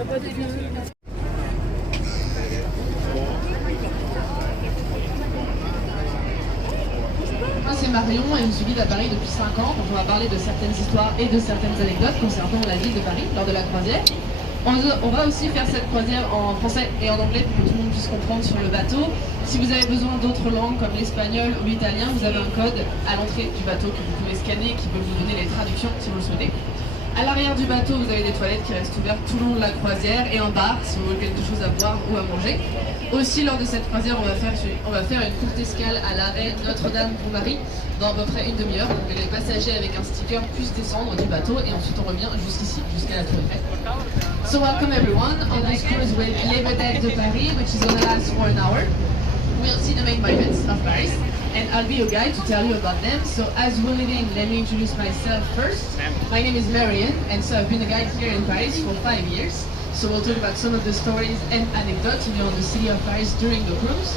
Moi c'est Marion et je suis guide à Paris depuis 5 ans, donc on va parler de certaines histoires et de certaines anecdotes concernant la ville de Paris lors de la croisière. On va aussi faire cette croisière en français et en anglais pour que tout le monde puisse comprendre sur le bateau. Si vous avez besoin d'autres langues comme l'espagnol ou l'italien, vous avez un code à l'entrée du bateau que vous pouvez scanner qui peut vous donner les traductions si vous le souhaitez. À l'arrière du bateau, vous avez des toilettes qui restent ouvertes tout le long de la croisière et un bar si vous voulez quelque chose à boire ou à manger. Aussi, lors de cette croisière, on va faire une courte escale à l'arrêt Notre-Dame pour Paris dans à peu près une demi-heure. Donc les passagers avec un sticker puissent descendre du bateau et ensuite on revient jusqu'ici, jusqu'à la Tour Eiffel. So welcome everyone on this cruise with Les Vedettes de Paris, which is going to last for an hour. We'll see the main monuments of Paris, and I'll be your guide to tell you about them. So as we're leaving, let me introduce myself first. My name is Marianne, and so I've been a guide here in Paris for 5 years. So we'll talk about some of the stories and anecdotes on the city of Paris during the cruise.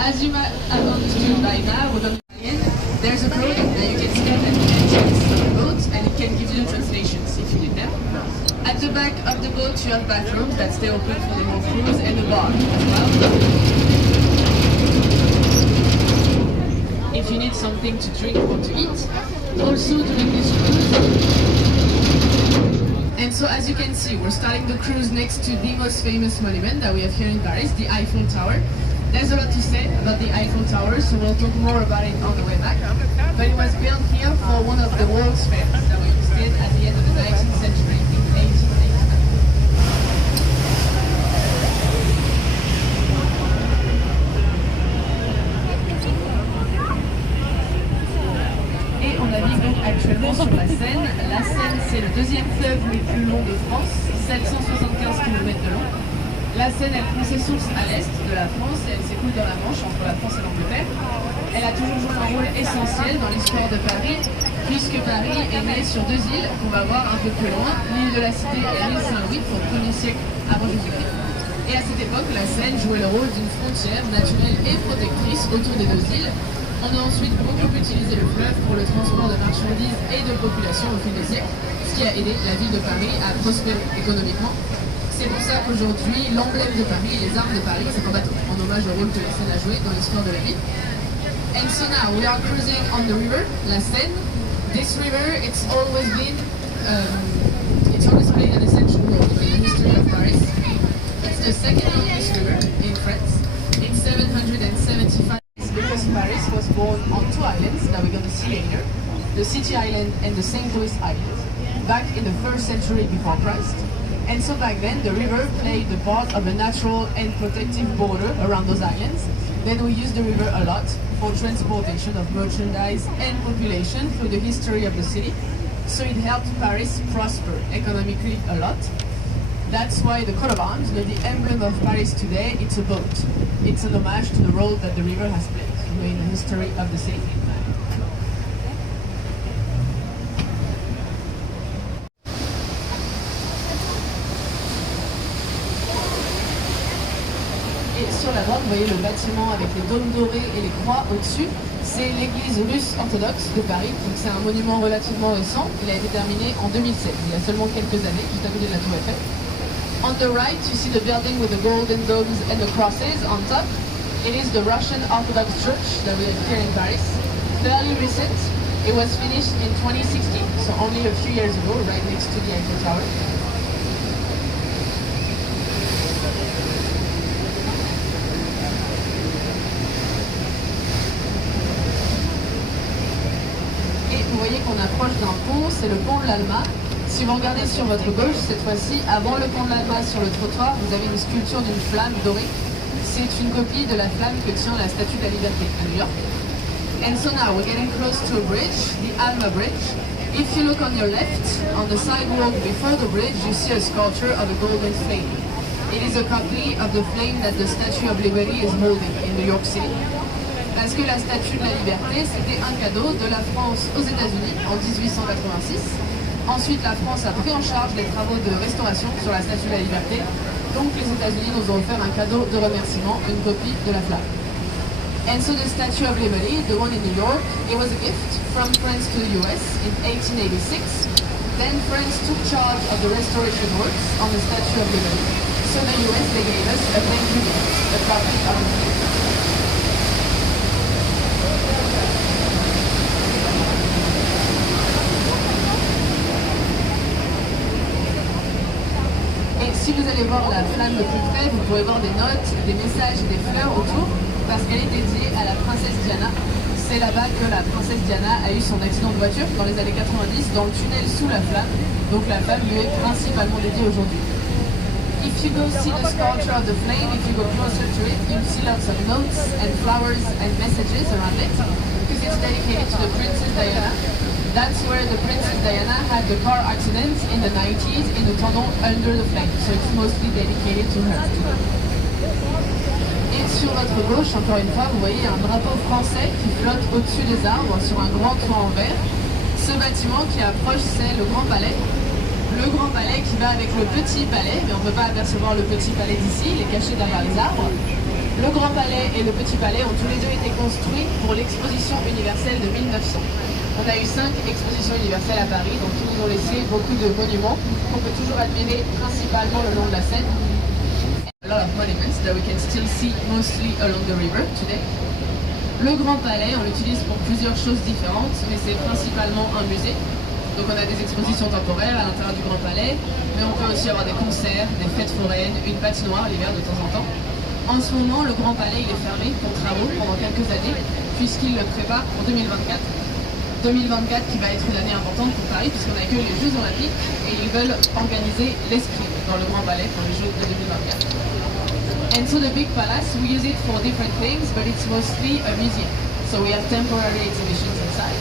As you might have understood by now, we're going to be in. There's a code that you can scan at the entrance of the boat, and it can give you the translations if you need them. At the back of the boat, you have bathrooms that stay open for the whole cruise, and a bar as well. If you need something to drink or to eat. Also during this cruise. And so as you can see, we're starting the cruise next to the most famous monument that we have here in Paris, the Eiffel Tower. There's a lot to say about the Eiffel Tower, so we'll talk more about it on the way back. But it was built here for one of the World's Fairs that we did at the end of the 19th century in 1889. Actuellement sur la Seine. La Seine, c'est le deuxième fleuve le plus long de France, 775 km de long. La Seine, elle prend ses sources à l'est de la France et elle s'écoule dans la Manche entre la France et l'Angleterre. Elle a toujours joué un rôle essentiel dans l'histoire de Paris, puisque Paris est né sur 2 îles qu'on va voir un peu plus loin, l'île de la Cité et l'île Saint-Louis au 1er siècle avant Jésus-Christ. Et à cette époque, la Seine jouait le rôle d'une frontière naturelle et protectrice autour des 2 îles. On a ensuite beaucoup utilisé le fleuve pour le transport de marchandises et de population au fil des siècles, ce qui a aidé la ville de Paris à prospérer économiquement. C'est pour ça qu'aujourd'hui, l'emblème de Paris et les armes de Paris, c'est un bateau, en hommage au rôle que la Seine a joué dans l'histoire de la ville. And so now we are cruising on the river, la Seine. This river, it's always been an essential role in the history of Paris. It's the second longest river in France. It's 775. Because Paris was born on 2 islands that we're going to see later, the City Island and the St. Louis Island, back in the 1st century before Christ. And so back then, the river played the part of a natural and protective border around those islands. Then we used the river a lot for transportation of merchandise and population through the history of the city. So it helped Paris prosper economically a lot. That's why the coat of arms, the emblem of Paris today, it's a boat. It's an homage to the role that the river has played in the history of the city. Et sur la droite, vous voyez le bâtiment avec les dômes dorés et les croix au-dessus. C'est l'église russe orthodoxe de Paris. Donc c'est un monument relativement récent. Il a été terminé en 2007, il y a seulement quelques années, juste à côté de la Tour Eiffel. On the right, you see the building with the golden domes and the crosses on top. It is the Russian Orthodox Church that we have here in Paris. Fairly recent. It was finished in 2016, so only a few years ago, right next to the Eiffel Tower. Et vous voyez qu'on approche d'un pont, c'est le pont de l'Alma. Si vous regardez sur votre gauche, cette fois-ci, avant le pont de l'Alma sur le trottoir, vous avez une sculpture d'une flamme dorée. C'est une copie de la flamme que tient la Statue de la Liberté à New York. And so now we're getting close to a bridge, the Alma Bridge. If you look on your left, on the sidewalk before the bridge, you see a sculpture of a golden flame. It is a copy of the flame that the Statue of Liberty is holding in New York City. Parce que la Statue de la Liberté, c'était un cadeau de la France aux États-Unis en 1886. Ensuite, la France a pris en charge les travaux de restauration sur la Statue de la Liberté. Donc, les États-Unis nous ont offert un cadeau de remerciement, une copie de la flamme. And so the Statue of Liberty, the one in New York, it was a gift from France to the US in 1886. Then France took charge of the restoration works on the Statue of Liberty. So the US, they gave us a thank you gift, a copy of the flag. Et si vous allez voir la flamme de plus près, vous pourrez voir des notes, des messages et des fleurs autour, parce qu'elle est dédiée à la princesse Diana. C'est là-bas que la princesse Diana a eu son accident de voiture dans les années 90, dans le tunnel sous la flamme. Donc la flamme lui est principalement dédiée aujourd'hui. If you go see the sculpture of the flame, if you go closer to it, you'll see lots of notes and flowers and messages around it, because it's dedicated to the Princess Diana. That's where the Princess Diana had the car accident in the 90s in the tunnel under the flame, so it's mostly dedicated to her. Et sur votre gauche, encore une fois, vous voyez un drapeau français qui flotte au-dessus des arbres sur un grand toit en verre. Ce bâtiment qui approche, c'est le Grand Palais. Le Grand Palais qui va avec le Petit Palais, mais on ne peut pas apercevoir le Petit Palais d'ici, il est caché derrière les arbres. Le Grand Palais et le Petit Palais ont tous les deux été construits pour l'exposition universelle de 1900. On a eu 5 expositions universelles à Paris, donc qui nous ont laissé beaucoup de monuments qu'on peut toujours admirer principalement le long de la Seine. A lot of monuments that we can still see mostly along the river today. Le Grand Palais, on l'utilise pour plusieurs choses différentes, mais c'est principalement un musée. Donc on a des expositions temporaires à l'intérieur du Grand Palais, mais on peut aussi avoir des concerts, des fêtes foraines, une patinoire l'hiver de temps en temps. En ce moment, le Grand Palais il est fermé pour travaux pendant quelques années, puisqu'il le prépare pour 2024. 2024 qui va être une année importante pour Paris, puisqu'on accueille les Jeux Olympiques et ils veulent organiser l'escrime dans le Grand Palais pour les Jeux de 2024. And so the big palace, we use it for different things, but it's mostly a museum. So we have temporary exhibitions inside.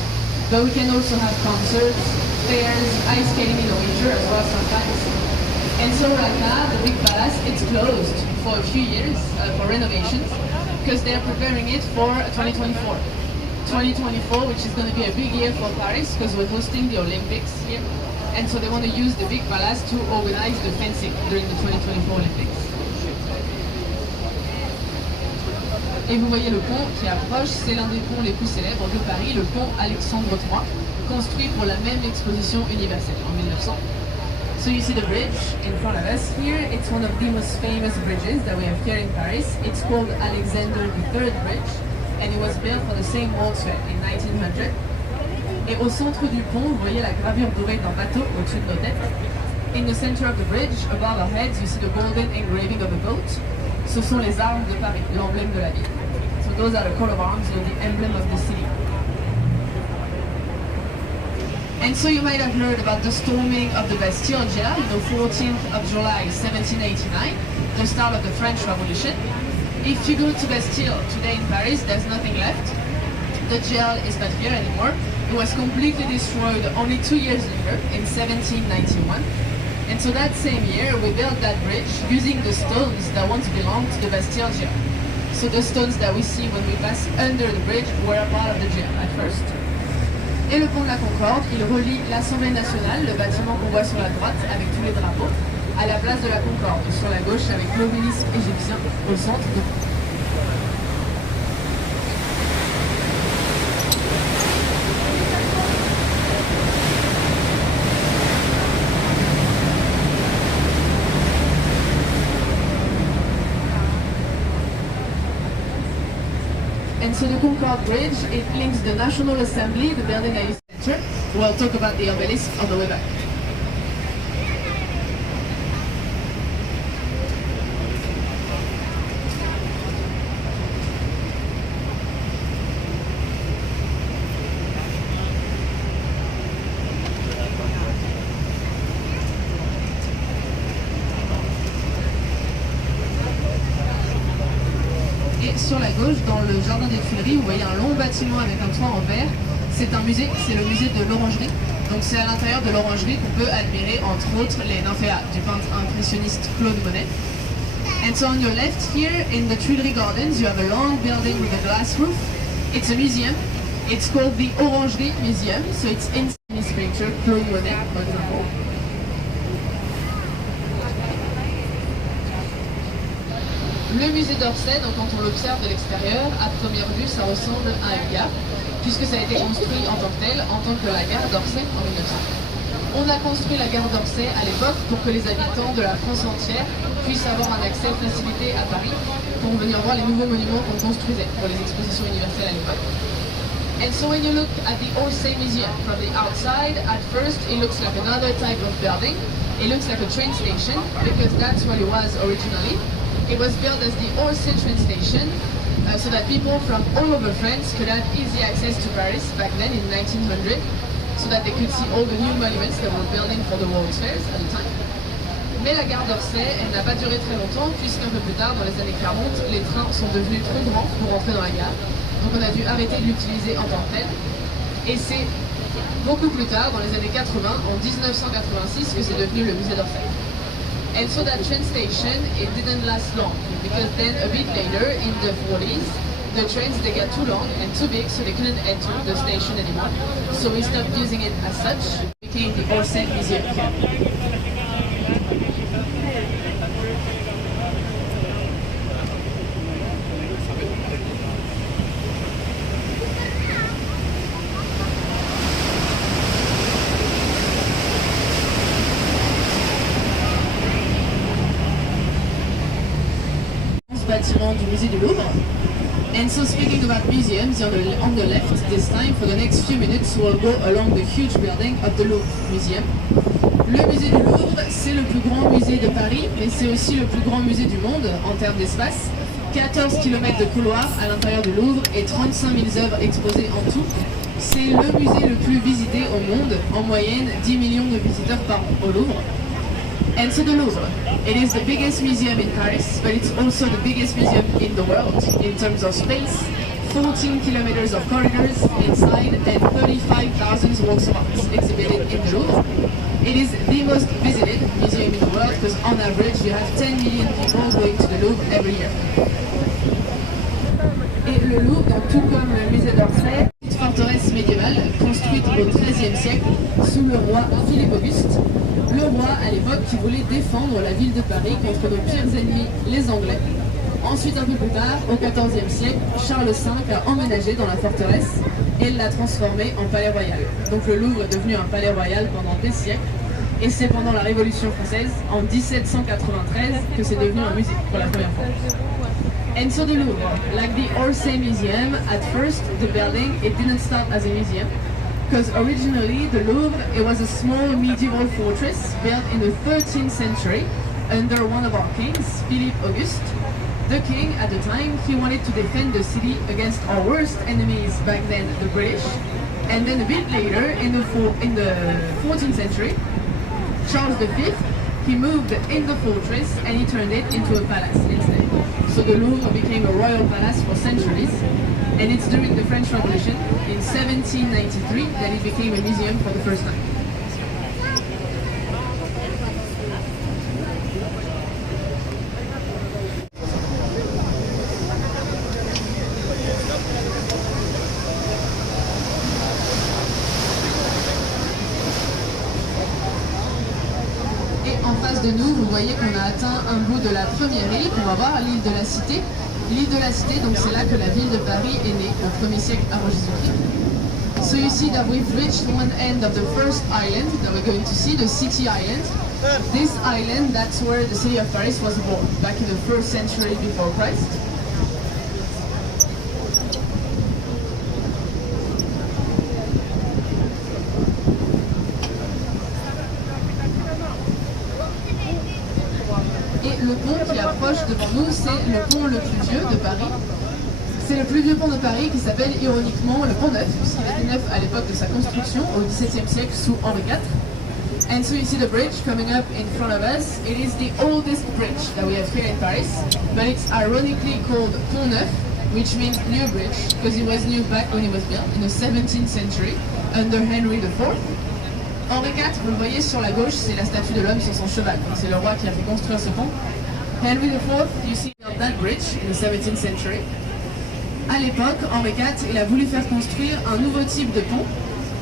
But we can also have concerts, fairs, ice skating in the winter as well sometimes. And so right now, the big palace, it's closed for a few years for renovations because they're preparing it for 2024. 2024, which is going to be a big year for Paris because we're hosting the Olympics here. And so they want to use the big palace to organize the fencing during the 2024 Olympics. Et vous voyez le pont qui approche, c'est l'un des ponts les plus célèbres de Paris, le pont Alexandre III, construit pour la même exposition universelle en 1900. So you see the bridge in front of us here. It's one of the most famous bridges that we have here in Paris. It's called Alexander III Bridge, and it was built for the same World's Fair in 1900. Et au centre du pont, vous voyez la gravure dorée d'un bateau au-dessus de nos têtes. In the center of the bridge, above our heads, you see the golden engraving of a boat. Ce sont les armes de Paris, l'emblème de la ville. So those are the coat of arms, or the emblem of the city. And so you might have heard about the storming of the Bastionia, 14th of July, 1789, the start of the French Revolution. If you go to Bastille today in Paris, there's nothing left. The jail is not here anymore. It was completely destroyed only 2 years later, in 1791. And so that same year, we built that bridge using the stones that once belonged to the Bastille jail. So the stones that we see when we pass under the bridge were a part of the jail at first. Et le pont de la Concorde, il relie l'Assemblée nationale, le bâtiment qu'on voit sur la droite avec tous les drapeaux, à la place de la Concorde, sur la gauche avec l'obélisque égyptien au centre. And so the Concorde Bridge, it links the National Assembly, the building that you center. We'll talk about the obelisk on the way back. Sur la gauche, dans le jardin des Tuileries, vous voyez un long bâtiment avec un toit en verre. C'est un musée, c'est le musée de l'Orangerie. Donc c'est à l'intérieur de l'Orangerie qu'on peut admirer entre autres les nymphéas du peintre impressionniste Claude Monet. And so on your left here in the Tuileries Gardens, you have a long building with a glass roof. It's a museum. It's called the Orangerie Museum. So it's inside this picture, Claude Monet, for example. Le musée d'Orsay, donc quand on l'observe de l'extérieur, à première vue, ça ressemble à une gare, puisque ça a été construit en tant que tel, en tant que la gare d'Orsay en 1900. On a construit la gare d'Orsay à l'époque pour que les habitants de la France entière puissent avoir un accès facilité à Paris pour venir voir les nouveaux monuments qu'on construisait pour les expositions universelles à l'époque. And so when you look at the Orsay Museum from the outside, at first it looks like another type of building. It looks like a train station because that's what it was originally. It was built as the Orsay train station so that people from all over France could have easy access to Paris back then in 1900, so that they could see all the new monuments that were building for the World's Fairs at the time. Mais la gare d'Orsay, elle n'a pas duré très longtemps, puisqu'un peu plus tard, dans les années 40, les trains sont devenus trop grands pour entrer dans la gare. Donc on a dû arrêter de l'utiliser en tant que tel. Et c'est beaucoup plus tard, dans les années 80, en 1986, que c'est devenu le musée d'Orsay. And so that train station, it didn't last long, because then a bit later, in the 40s, the trains, they got too long and too big, so they couldn't enter the station anymore. So we stopped using it as such. It became the Orsay Museum here. Bâtiment du musée du Louvre. And so speaking about museums, on the left this time, for the next few minutes, we'll go along the huge building of the Louvre Museum. Le musée du Louvre, c'est le plus grand musée de Paris, mais c'est aussi le plus grand musée du monde en termes d'espace. 14 km de couloirs à l'intérieur du Louvre et 35 000 œuvres exposées en tout. C'est le musée le plus visité au monde, en moyenne 10 millions de visiteurs par an au Louvre. And so the Louvre, it is the biggest museum in Paris, but it's also the biggest museum in the world in terms of space. 14 kilometers of corridors inside and 35,000 works of art exhibited in the Louvre. It is the most visited museum in the world because on average you have 10 million people going to the Louvre every year. Et le Louvre, donc tout comme le musée d'Orsay, une forteresse médiévale construite au XIIIe siècle sous le roi Philippe Auguste. Le roi à l'époque qui voulait défendre la ville de Paris contre nos pires ennemis, les Anglais. Ensuite, un peu plus tard, au XIVe siècle, Charles V a emménagé dans la forteresse et l'a transformée en palais royal. Donc le Louvre est devenu un palais royal pendant des siècles. Et c'est pendant la Révolution française, en 1793, que c'est devenu un musée pour la première fois. And so the Louvre, like the Orsay Museum, at first the building, it didn't start as a museum. Because originally the Louvre, it was a small medieval fortress built in the 13th century under one of our kings, Philippe Auguste. The king, at the time, he wanted to defend the city against our worst enemies back then, the British. And then a bit later, in the 14th century, Charles V, he moved in the fortress and he turned it into a palace instead. So the Louvre became a royal palace for centuries. And it's during the French Revolution, in 1793, that it became a museum for the first time. Et en face de nous, vous voyez qu'on a atteint un bout de la première île qu'on va voir, l'île de la Cité. L'île de la Cité, donc c'est là que la ville de Paris est née, au 1er siècle avant Jésus-Christ. So you see that we've reached one end of the first island that we're going to see, the City Island. This island, that's where the city of Paris was born, back in the 1st century before Christ. Le pont qui approche devant nous, c'est le pont le plus vieux de Paris. C'est le plus vieux pont de Paris qui s'appelle ironiquement le pont Neuf, puisqu'il était neuf à l'époque de sa construction, au XVIIe siècle, sous Henri IV. And so you see the bridge coming up in front of us. It is the oldest bridge that we have here in Paris, but it's ironically called Pont Neuf, which means new bridge, because it was new back when it was built, in the 17th century, under Henry IV. Henri IV, vous le voyez sur la gauche, c'est la statue de l'homme sur son cheval. Donc c'est le roi qui a fait construire ce pont. Henry IV, you see that bridge in the 17th century. À l'époque, Henri IV, il a voulu faire construire un nouveau type de pont,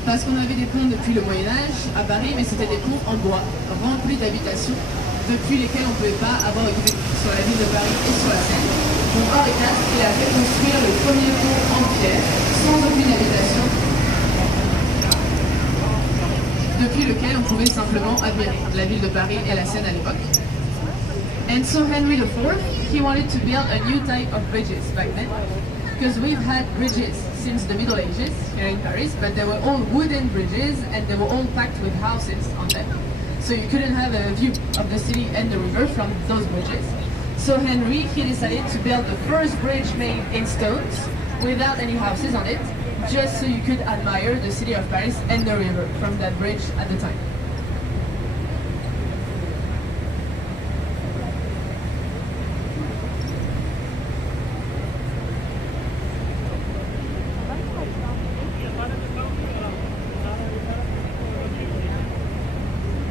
parce qu'on avait des ponts depuis le Moyen-Âge à Paris, mais c'était des ponts en bois, remplis d'habitations, depuis lesquels on ne pouvait pas avoir une vue sur la ville de Paris et sur la Seine. Donc Henri IV, il a fait construire le premier pont en pierre, sans aucune habitation. depuis lequel on pouvait simplement admirer la ville de Paris et la Seine à l'époque. And so Henry IV, he wanted to build a new type of bridges back then, because we've had bridges since the Middle Ages here in Paris, but they were all wooden bridges and they were all packed with houses on them. So you couldn't have a view of the city and the river from those bridges. So Henry, he decided to build the first bridge made in stones without any houses on it, just so you could admire the city of Paris and the river from that bridge at the time.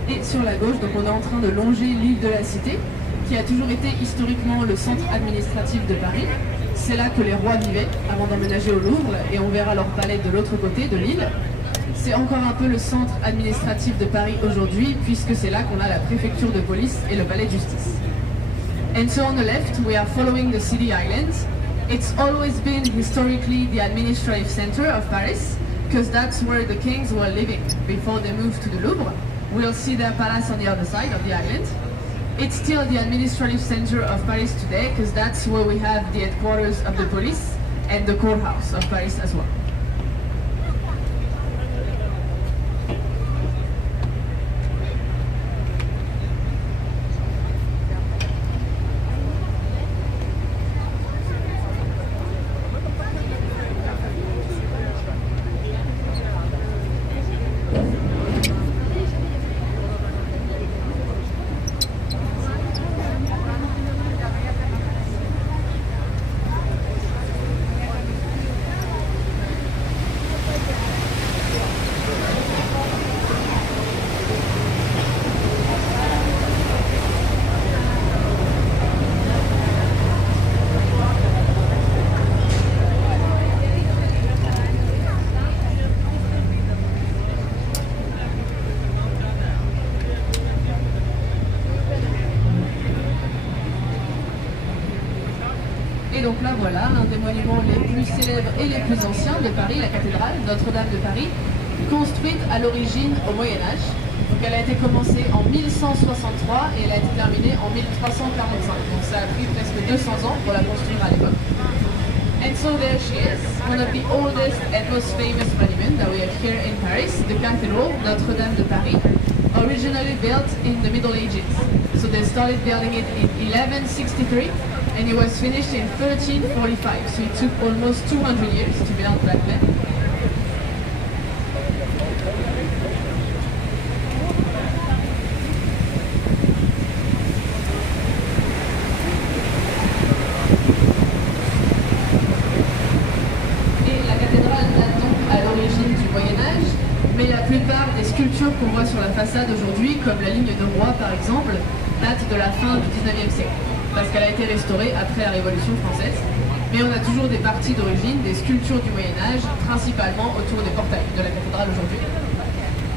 Et sur la gauche, donc on est en train de longer l'île de la Cité, qui a toujours été historiquement le centre administratif de Paris. C'est là que les rois vivaient avant d'emménager au Louvre, et on verra leur palais de l'autre côté de l'île. C'est encore un peu le centre administratif de Paris aujourd'hui, puisque c'est là qu'on a la préfecture de police et le palais de justice. And so on the left, we are following the city islands. It's always been historically the administrative center of Paris, because that's where the kings were living before they moved to the Louvre. We'll see their palace on the other side of the island. It's still the administrative center of Paris today, because that's where we have the headquarters of the police and the courthouse of Paris as well. Et donc là voilà, l'un des monuments les plus célèbres et les plus anciens de Paris, la cathédrale Notre-Dame de Paris, construite à l'origine au Moyen-Âge. Donc elle a été commencée en 1163 et elle a été terminée en 1345. Donc ça a pris presque 200 ans pour la construire à l'époque. And so there she is, one of the oldest and most famous monuments that we have here in Paris, the cathedral Notre-Dame de Paris, originally built in the Middle Ages. So they started building it in 1163 and it was finished in 1345. So it took almost 200 years to build back then. Mais la plupart des sculptures qu'on voit sur la façade aujourd'hui, comme la ligne de roi par exemple, datent de la fin du 19e siècle, parce qu'elle a été restaurée après la Révolution française. Mais on a toujours des parties d'origine, des sculptures du Moyen-Âge, principalement autour des portails de la cathédrale aujourd'hui.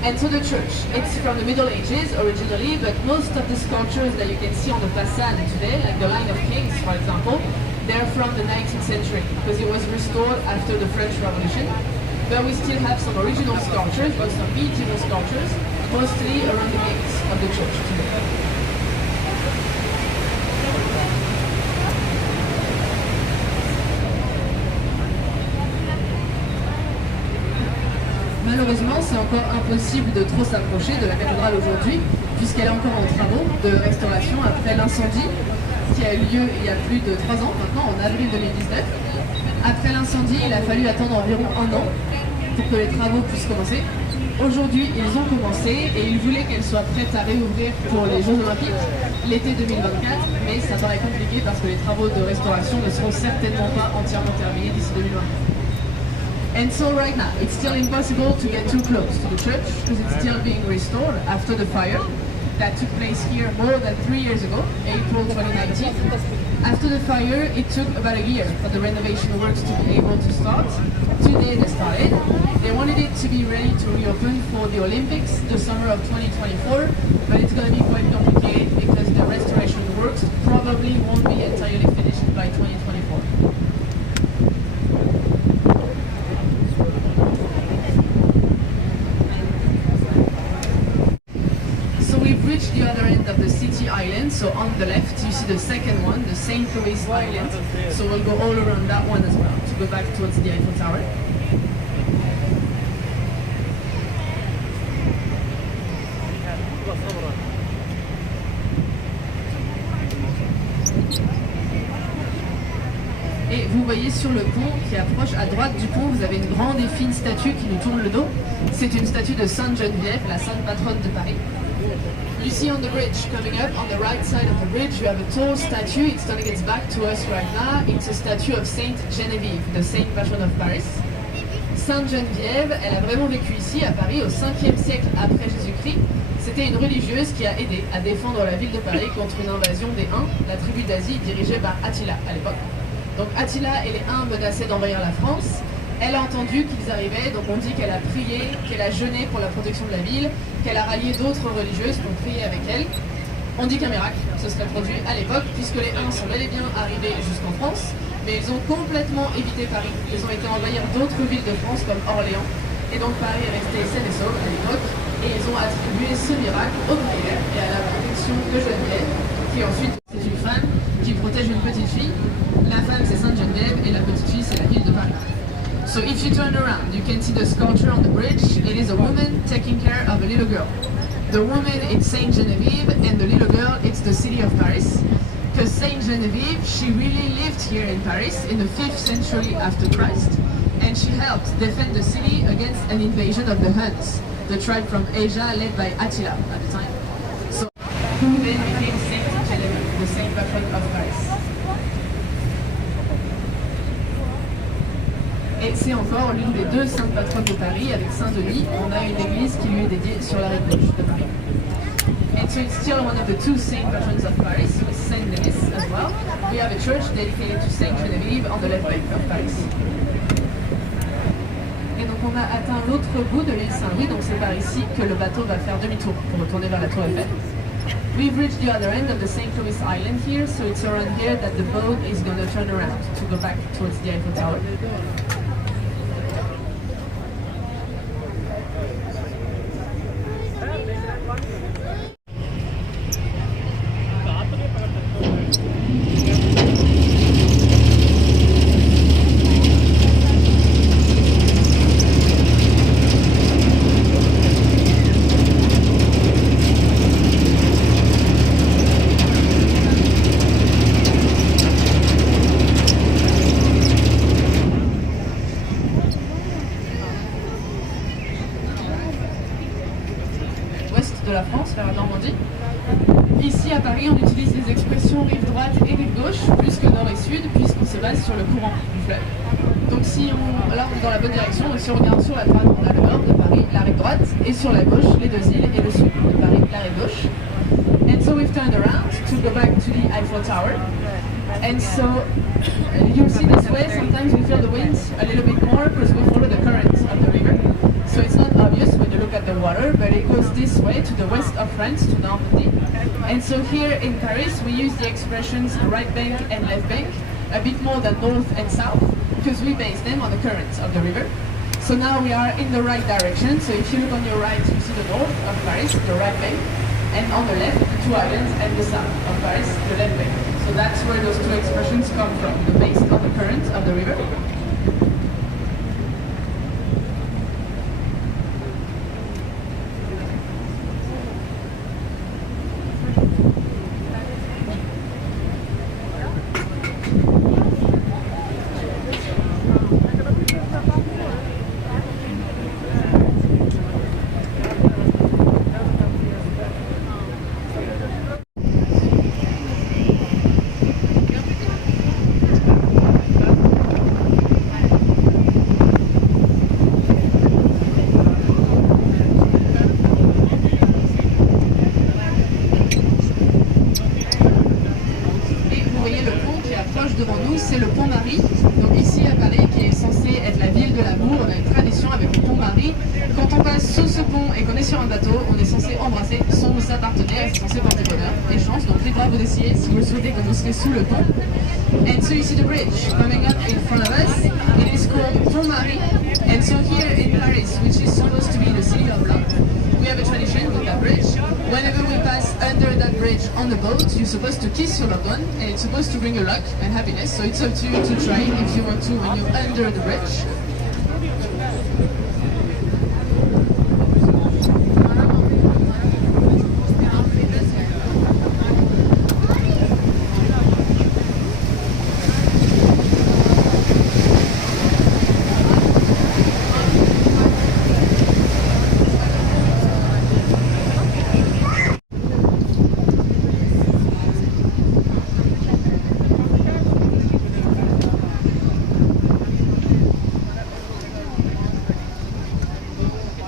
And so the church, it's from the Middle Ages originally, but most of the sculptures that you can see on the facade today, like the Line of Kings for example, they're from the 19th century, because it was restored after the French Revolution. But we still have some original sculptures, or some medieval sculptures, mostly around the gates of the church today. Malheureusement, c'est encore impossible de trop s'approcher de la cathédrale aujourd'hui, puisqu'elle est encore en travaux de restauration après l'incendie qui a eu lieu il y a plus de 3 ans maintenant, en avril 2019. Après l'incendie, il a fallu attendre environ 1 an pour que les travaux puissent commencer. Aujourd'hui, ils ont commencé et ils voulaient qu'elle soit prête à réouvrir pour les Jeux Olympiques l'été 2024, mais ça paraît compliqué parce que les travaux de restauration ne seront certainement pas entièrement terminés d'ici 2024. And so right now, it's still impossible to get too close to the church because it's still being restored after the fire that took place here more than 3 years ago, April 2019. After the fire, it took about a year for the renovation works to be able to start. Today they started. They wanted it to be ready to reopen for the Olympics the summer of 2024, but it's going to be quite complicated because the restoration works probably won't be entirely finished by 2024. island. So on the left, you see the second one, the St. Louis Island. So we'll go all around that one as well to go back towards the Eiffel Tower. Et vous voyez sur le pont qui approche à droite du pont, vous avez une grande et fine statue qui nous tourne le dos. C'est une statue de Sainte Geneviève, la sainte patronne de Paris. You see on the bridge, coming up on the right side of the bridge, you have a tall statue. It's turning its back to us right now. It's a statue of Sainte Genevieve, the saint patron of Paris. Sainte Geneviève, elle a vraiment vécu ici à Paris au 5e siècle après Jésus-Christ. C'était une religieuse qui a aidé à défendre la ville de Paris contre une invasion des Huns, la tribu d'Asie dirigée par Attila à l'époque. Donc Attila et les Huns menaçaient d'envahir la France. Elle a entendu qu'ils arrivaient, donc on dit qu'elle a prié, qu'elle a jeûné pour la protection de la ville, qu'elle a rallié d'autres religieuses pour prier avec elle. On dit qu'un miracle se serait produit à l'époque, puisque les Huns sont bel et bien arrivés jusqu'en France, mais ils ont complètement évité Paris. Ils ont été envahir d'autres villes de France comme Orléans, et donc Paris est resté sain et sauve à l'époque, et ils ont attribué ce miracle aux prières et à la protection de Geneviève, qui ensuite c'est une femme qui protège une petite fille. La femme c'est Sainte Geneviève et la petite fille c'est la ville de Paris. So if you turn around, you can see the sculpture on the bridge. It is a woman taking care of a little girl. The woman is Saint Genevieve and the little girl it's the city of Paris. Because Saint Genevieve, she really lived here in Paris in the 5th century after Christ, and she helped defend the city against an invasion of the Huns, the tribe from Asia led by Attila at the time. So who then became Saint Genevieve, the saint patron of Paris. Et c'est encore l'une des deux saintes patronnes de Paris avec Saint-Denis. On a une église qui lui est dédiée sur la rive gauche de Paris. And so it's still one of the two saint patrons of Paris, with Saint Denis as well. We have a church dedicated to Saint Genevieve on the left bank of Paris. Et donc on a atteint l'autre bout de l'île Saint-Louis, donc c'est par ici que le bateau va faire demi-tour pour retourner vers la Tour Eiffel. We've reached the other end of the St. Louis Island here, so it's around here that the boat is going to turn around to go back towards the Eiffel Tower. De la France, vers la Normandie. Ici à Paris, on utilise les expressions rive droite et rive gauche, plus que nord et sud, puisqu'on se base sur le courant du fleuve. Donc si on est dans la bonne direction, et si on regarde sur la droite, on a le nord de Paris, la rive droite, et sur la gauche, les deux îles, et le sud de Paris, la rive gauche. And so we've turned around to go back to the Eiffel Tower. And so you see this way, sometimes we feel the winds a little bit more because we follow the currents of the river. So it's not obvious when you look at the water, but it goes this way to the west of France, to Normandy. And so here in Paris, we use the expressions right bank and left bank a bit more than north and south, because we base them on the currents of the river. So now we are in the right direction. So if you look on your right, you see the north of Paris, the right bank, and on the left, the two islands, and the south of Paris, the left bank. So that's where those two expressions come from, based on the currents of the river. Devant nous, c'est le pont Marie. Donc ici à Paris, qui est censé être la ville de l'amour, on a une tradition avec le pont Marie. Quand on passe sous ce pont et qu'on est sur un bateau, on est censé embrasser son ou sa partenaire, c'est censé porter bonheur et chance. Donc libre à vous d'essayer si vous le souhaitez quand vous serez sous le pont. And so you see the bridge coming up in front of us. It is called Pont Marie. And so here in Paris, which is supposed to be the city of love, we have a tradition with that bridge. Whenever we pass under that bridge on the boat, you're supposed to kiss your loved one, and it's supposed to bring you luck and happiness. So it's up to you to try if you want to when you're under the bridge.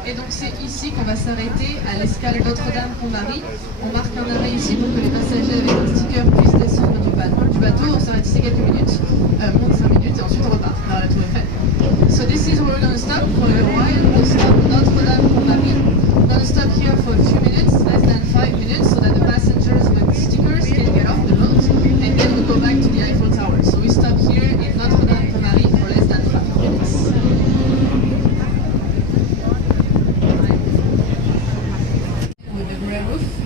Et donc c'est ici qu'on va s'arrêter à l'escale Notre-Dame pour Marie. On marque un arrêt ici pour que les passagers avec un sticker puissent descendre du bateau. On s'arrête ici quelques minutes, moins de 5 minutes et ensuite on repart vers la Tour Eiffel. So this is where we're going to stop for a while. We'll stop Notre-Dame pour Marie. We're going to stop here for a few minutes, less than 5 minutes, so that the passengers with stickers can get off the boat, and then we go back to the Eiffel Tower. So we stop here in Notre-Dame pour Marie for less than 5 minutes.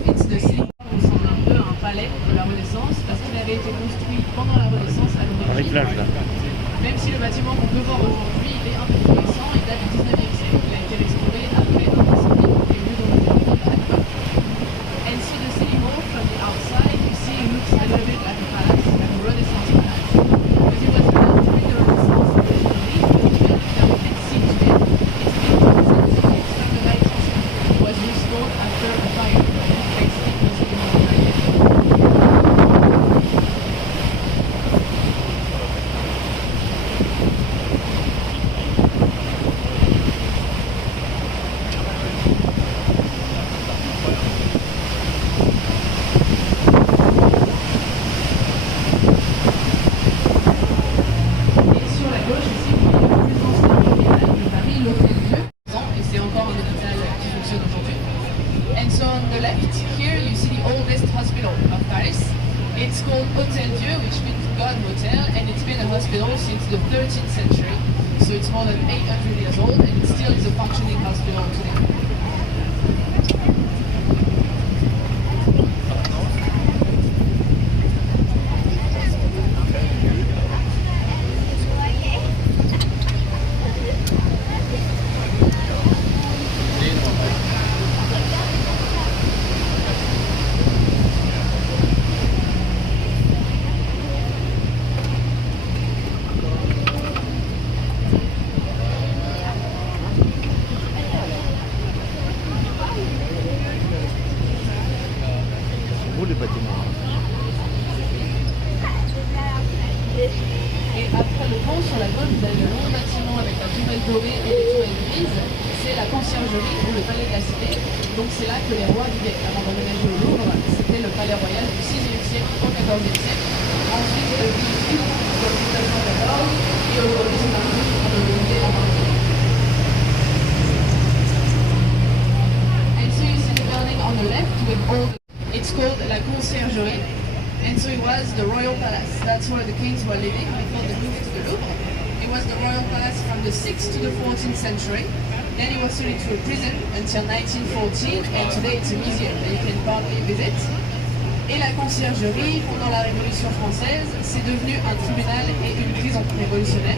It's the city ressemble un peu à un palais de la Renaissance parce qu'il avait été construit pendant la Renaissance à l'origine. Même si le bâtiment qu'on peut voir aujourd'hui il est un peu plus récent, il date du 19e siècle. Il a été restauré après un incendie qui est venu dans le territoire à l'époque. And so the city hall from the outside, you see it looks a little bit like a palace, like a Renaissance palace. Because it was built during the Renaissance originally, now we can see today, it's been since from the 19th century. It was restored after a fire. It's called Hôtel Dieu, which means God Hotel, and it's been a hospital since the 13th century. So it's more than 800 years old, and it still is a functioning hospital today. Les bâtiments. Et après le pont, sur la gauche, vous avez le long bâtiment avec la tourelle dorée et les tourelles grises. C'est la conciergerie ou le palais de la cité. Donc c'est là que les rois vivaient avant d'emménager au Louvre. C'était le palais royal du 6e siècle au 14e siècle. Ensuite, il est devenu en 1914 et aujourd'hui c'est un musée pour le musée en entier. And so you see the building on the left with all the... It's called La Conciergerie, and so it was the royal palace. That's where the kings were living before they moved to the Louvre. It was the royal palace from the 6th to the 14th century. Then it was turned into a prison until 1914, and today it's a museum that you can partly visit. Et la conciergerie, pendant la Révolution française, c'est devenu un tribunal et une prison révolutionnaire.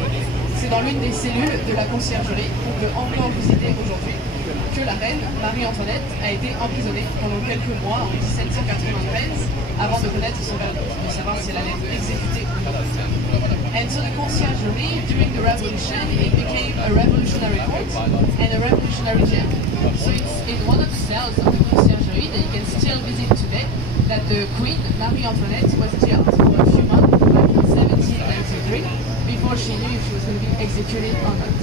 C'est dans l'une des cellules de la conciergerie qu'on peut encore visiter aujourd'hui que la reine Marie-Antoinette a été emprisonnée pendant quelques mois en 1793 avant de connaître son verdict, de savoir si elle allait être exécutée ou pas. And so the conciergerie, during the revolution, it became a revolutionary court and a revolutionary jail. So it's in one of the cells of the conciergerie that you can still visit today, that the Queen, Marie-Antoinette, was jailed for a few months back in 1793 before she knew if she was going to be executed or not.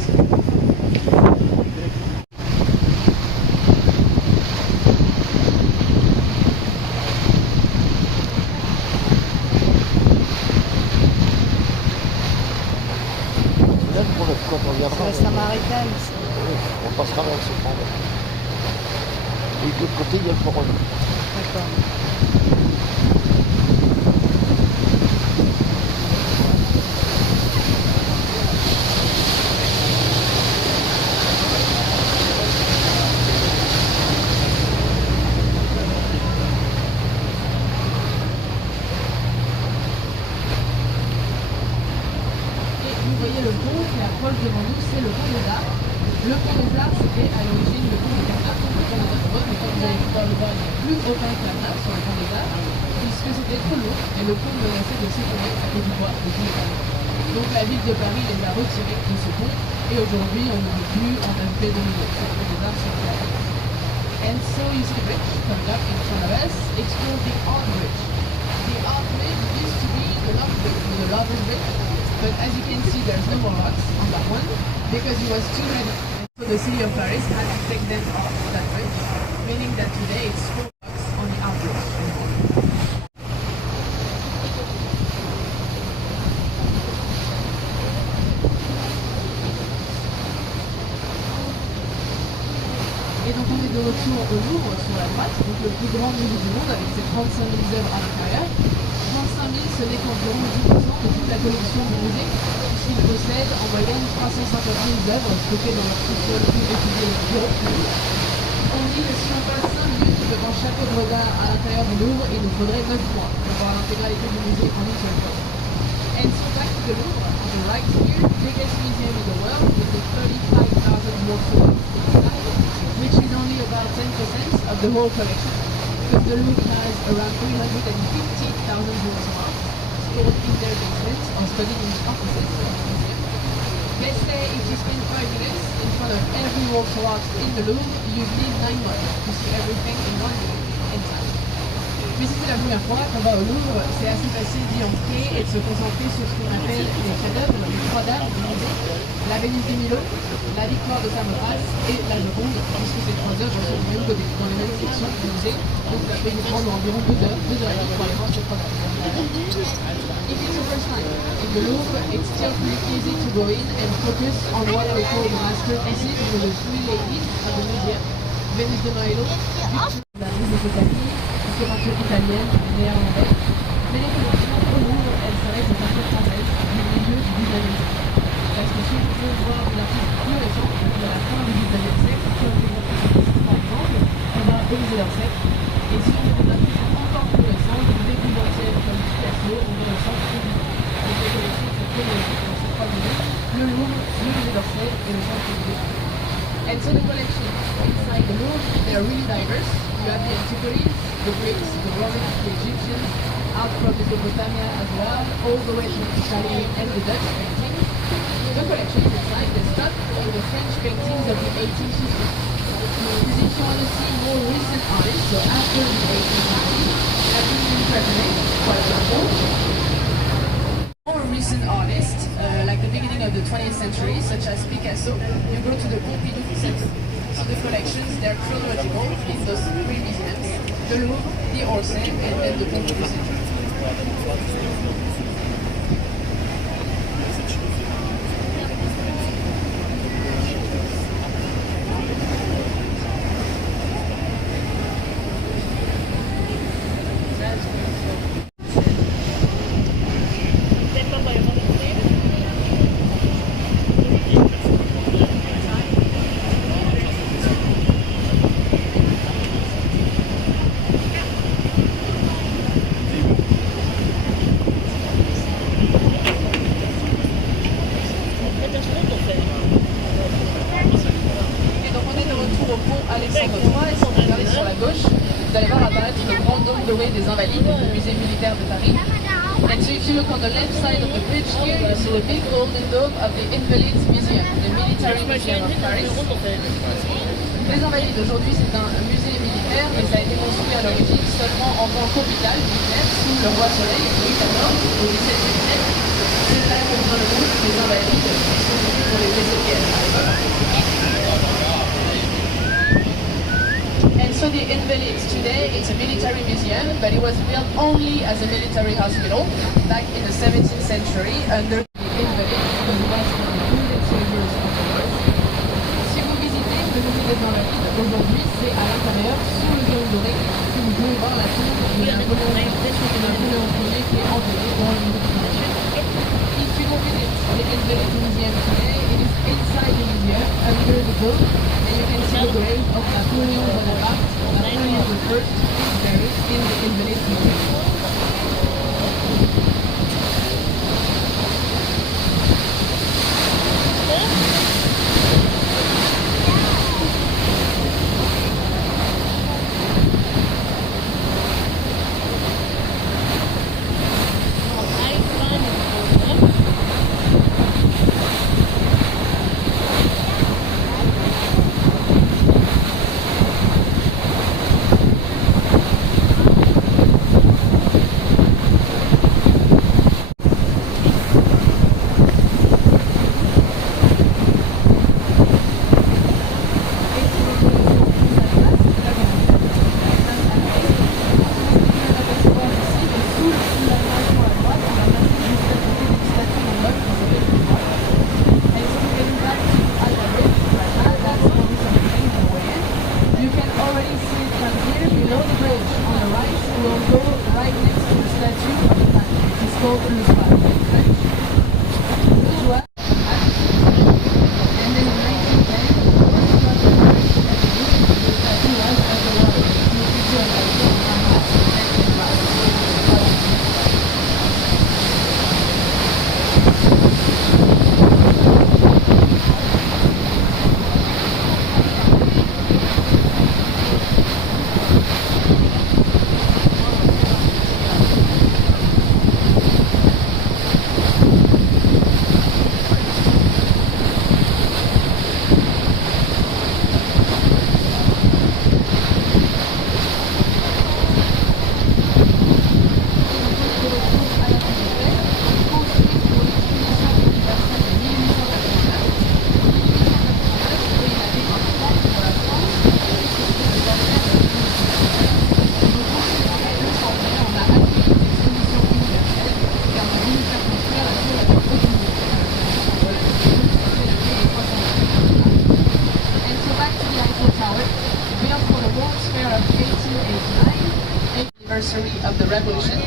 Quand on viendra, La Samaritaine. on passera vers ce pont. Et de l'autre côté, il y a le forum. D'accord. proche devant nous, c'est le pont des Arts. Le pont des Arts, c'était à l'origine le pont des Arts, donc le pont des Arts, mais comme vous allez pouvoir le voir, il n'y a plus aucun carnage sur le pont des Arts, puisque c'était trop lourd et le pont menaçait de s'effondrer à cause du poids de tous les panneaux. Donc la ville de Paris les a retirés de ce pont et aujourd'hui on ne peut plus en ajouter de nouveau. Ce pont des Arts sur la ville. And so you see the bridge coming up in front of us. It's called the Art Bridge. The Art Bridge used to be the Love Bridge, the Lovers Bridge, but as you can see there's no more rocks on that one because it was too heavy. So the city of Paris had to take them off that bridge, meaning that today it's 4 rocks on the Art Bridge. Et donc on est de retour au Louvre sur la droite, donc le plus grand musée du monde avec ses 35 000 œuvres à l'intérieur. 35 000, ce n'est qu'environ 10% de toute la collection du musée, puisqu'il possède en moyenne 350 000 œuvres stockées dans leur sous-sol ou étudiées dans le bureau. On dit que si on passe 5 minutes devant chaque œuvre d'art à l'intérieur du Louvre, il nous faudrait 9 mois pour voir l'intégralité du musée en une seule fois. And so back to the Louvre, on the right here, biggest museum in the world with the 35,000 works of art inside, which is only about 10% of the whole collection, because the Louvre has around 350,000 works of art stored in their basements or studied in offices of the museum. Let's say if you spend 5 minutes in front of every work of art in the Louvre, you need 9 months to see everything in one day inside. Mais si c'est la première fois qu'on va au Louvre, c'est assez facile d'y entrer et de se concentrer sur ce qu'on appelle les chefs-d'œuvre, les 3 d'art du musée, la Vénus de Milo, la Victoire de Samothrace et la Joconde, puisque ces 3 œuvres sont du même côté, dans les mêmes sections du musée, donc ça peut nous prendre environ 2 heures, 2 heures et demie pour aller voir ces 3 œuvres. If it's your first time in the Louvre, it's still pretty easy to go in and focus on what we call masterpieces for the 3 ladies of the museum. Vénus de Milo, la Mésopotamie, littérature italienne, néerlandaise. Mais les collections au Louvre, elles s'arrêtent aux peinture française du milieu du 19e siècle. Parce que si on veut voir l'artiste plus récent, de la fin du 19e siècle, qui ont fait par exemple, on va au musée d'Orsay. Et si on veut des artistes encore plus récents, du début du 20e comme Picasso, on va au centre Pompidou. Donc les collections sont chronologiques dans ces 3 musées, le Louvre, le musée d'Orsay et le centre Pompidou. And so the collections inside the Louvre, they are really diverse. You have the antiquities, the Greeks, the Romans, the Egyptians, out from Mesopotamia as well, all the way to the Italian and the Dutch paintings. The collections inside, they start with the French paintings of the 1850s. Because if you want to see more recent artists, so after the 1850s, like William Impressionist, for example, more recent artists, like the beginning of the 20th century, such as Picasso, you go to the Pompidou Center. So the collections, they're chronological in those 3 museums, the Louvre, the Orsay, and then the Pompidou Center. Vous allez voir apparaître le grand dôme doré des Invalides, le musée militaire de Paris. And so if you look on the left side of the bridge here, you see the big golden dome of the Invalides Museum, the military museum of Paris. Les Invalides, aujourd'hui, c'est un musée militaire, mais ça a été construit à l'origine seulement en tant qu'hôpital militaire sous le roi Soleil, Louis XIV, au XVIIe siècle. C'est là qu'on voit le groupe des Invalides qui sont venus pour les Brésiliennes. And so the Invalides today, it's a military museum, but it was built only as a military hospital back in the 17th century under the Invalides, because it was for the wounded soldiers of the war. Si vous visitez le musée des Invalides, aujourd'hui c'est à l'intérieur, sous le dôme doré, que vous pouvez voir la tombe de Napoléon Ier qui est enterré dans le musée des Invalides. If you go visit the Invalides Museum today, it is inside the museum, under the dome, and you can see the grave of Napoleon Bonaparte. Napoleon I is buried in the Invalides Museum. statue of the planet. It's called Le Toit. Le Toit. And then in 1910, Orthodox evolution, the statue was underwater. So it gives you an idea of how much it was. Of the revolution.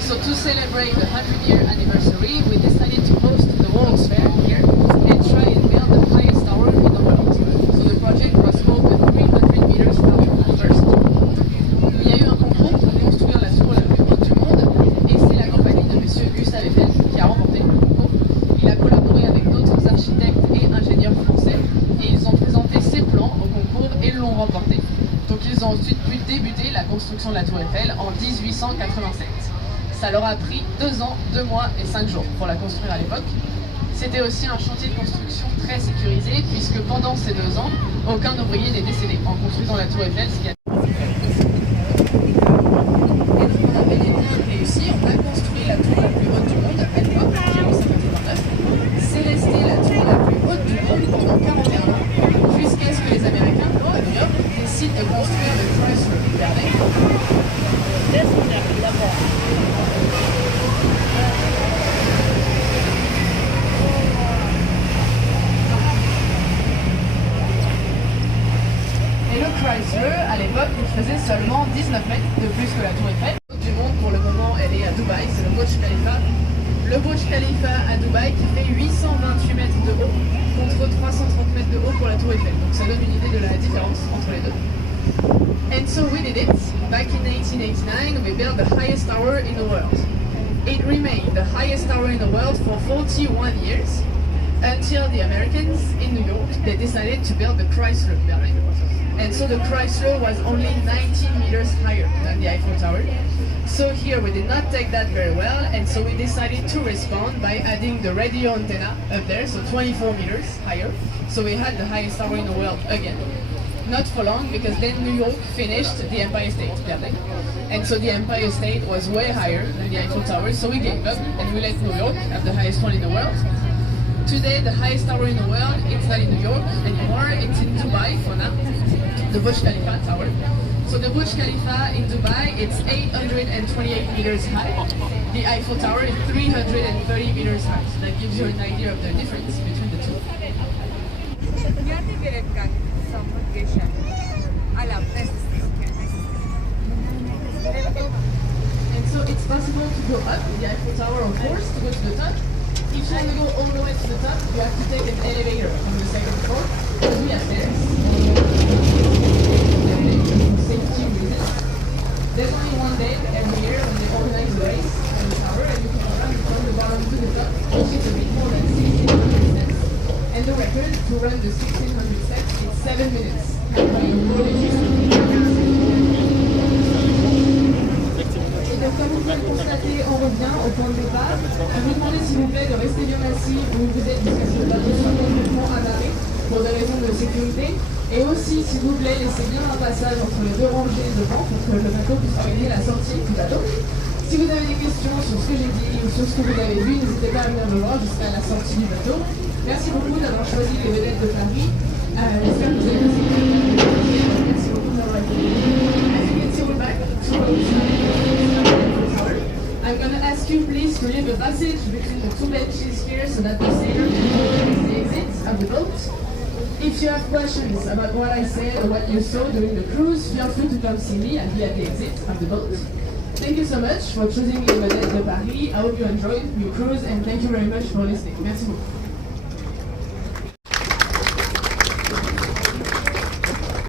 So to celebrate the 100-year anniversary, we decided to host the World's Fair here and try and build the highest tower in the world. So the project was called the 300 meters tower first. Il y a eu un concours pour construire la tour la plus haute du monde et c'est la compagnie de monsieur Gustave Eiffel qui a remporté le concours. Il a collaboré avec d'autres architectes et ingénieurs français et ils ont présenté ses plans au concours et l'ont remporté. Donc ils ont ensuite pu débuter la construction de la tour Eiffel en 1887. Ça leur a pris 2 ans, 2 mois et 5 jours pour la construire à l'époque. C'était aussi un chantier de construction très sécurisé puisque pendant ces 2 ans, aucun ouvrier n'est décédé en construisant la tour Eiffel. Ce qui a... Et donc on a bel et bien réussi, on a construit la tour la plus haute du monde, elle en 1989. C'est resté la tour la plus haute du monde pendant 41 ans, jusqu'à ce que les Américains, à New York, décident de construire le Chrysler Building. Et le Chrysler, à l'époque, il faisait seulement 19 mètres de plus que la tour Eiffel. Du monde, pour le moment, elle est à Dubaï, c'est le Burj Khalifa. Le Burj Khalifa à Dubaï qui fait 828 mètres de haut contre 330 mètres de haut pour la tour Eiffel. Donc ça donne une idée de la différence entre les deux. And so we did it. Back in 1889, we built the highest tower in the world. It remained the highest tower in the world for 41 years until the Americans in New York, they decided to build the Chrysler Building. And so the Chrysler was only 19 meters higher than the Eiffel Tower. So here we did not take that very well, and so we decided to respond by adding the radio antenna up there, so 24 meters higher. So we had the highest tower in the world again. Not for long, because then New York finished the Empire State Building. And so the Empire State was way higher than the Eiffel Tower, so we gave up and we let New York have the highest one in the world. Today, the highest tower in the world, it's not in New York anymore, it's in Dubai for now, the Burj Khalifa Tower. So the Burj Khalifa in Dubai, it's 828 meters high. The Eiffel Tower is 330 meters high. So that gives you an idea of the difference between the two. And so it's possible to go up the Eiffel Tower, of course, to go to the top. If you want to go all the way to the top, you have to take an elevator from the second floor, because we have stairs. Safety reasons. There's only one day every year when they organize a race on the tower, and you can run from the bottom to the top, which is a bit more than 1,600 steps. And the record to run the 1,600 steps is 7 minutes. Donc, comme vous pouvez le constater, on revient au point de départ. Je vous demande s'il vous plaît de rester bien assis où vous êtes jusqu'à ce que le bateau soit complètement amarré pour des raisons de sécurité. Et aussi, s'il vous plaît, laissez bien un passage entre les deux rangées devant pour que le bateau puisse gagner la sortie du bateau. Si vous avez des questions sur ce que j'ai dit ou sur ce que vous avez vu, n'hésitez pas à venir me voir jusqu'à la sortie du bateau. Merci beaucoup d'avoir choisi les vedettes de Paris. J'espère que vous avez passé une bonne journée. Merci beaucoup de m'avoir écouté. As you can see, we're back to I'm going to ask you please to leave a passage between the two benches here so that the sailor can open the exit of the boat. If you have questions about what I said or what you saw during the cruise, feel free to come see me. I'll be at the exit of the boat. Thank you so much for choosing Les Modèles de Paris. I hope you enjoyed your cruise and thank you very much for listening. Merci beaucoup.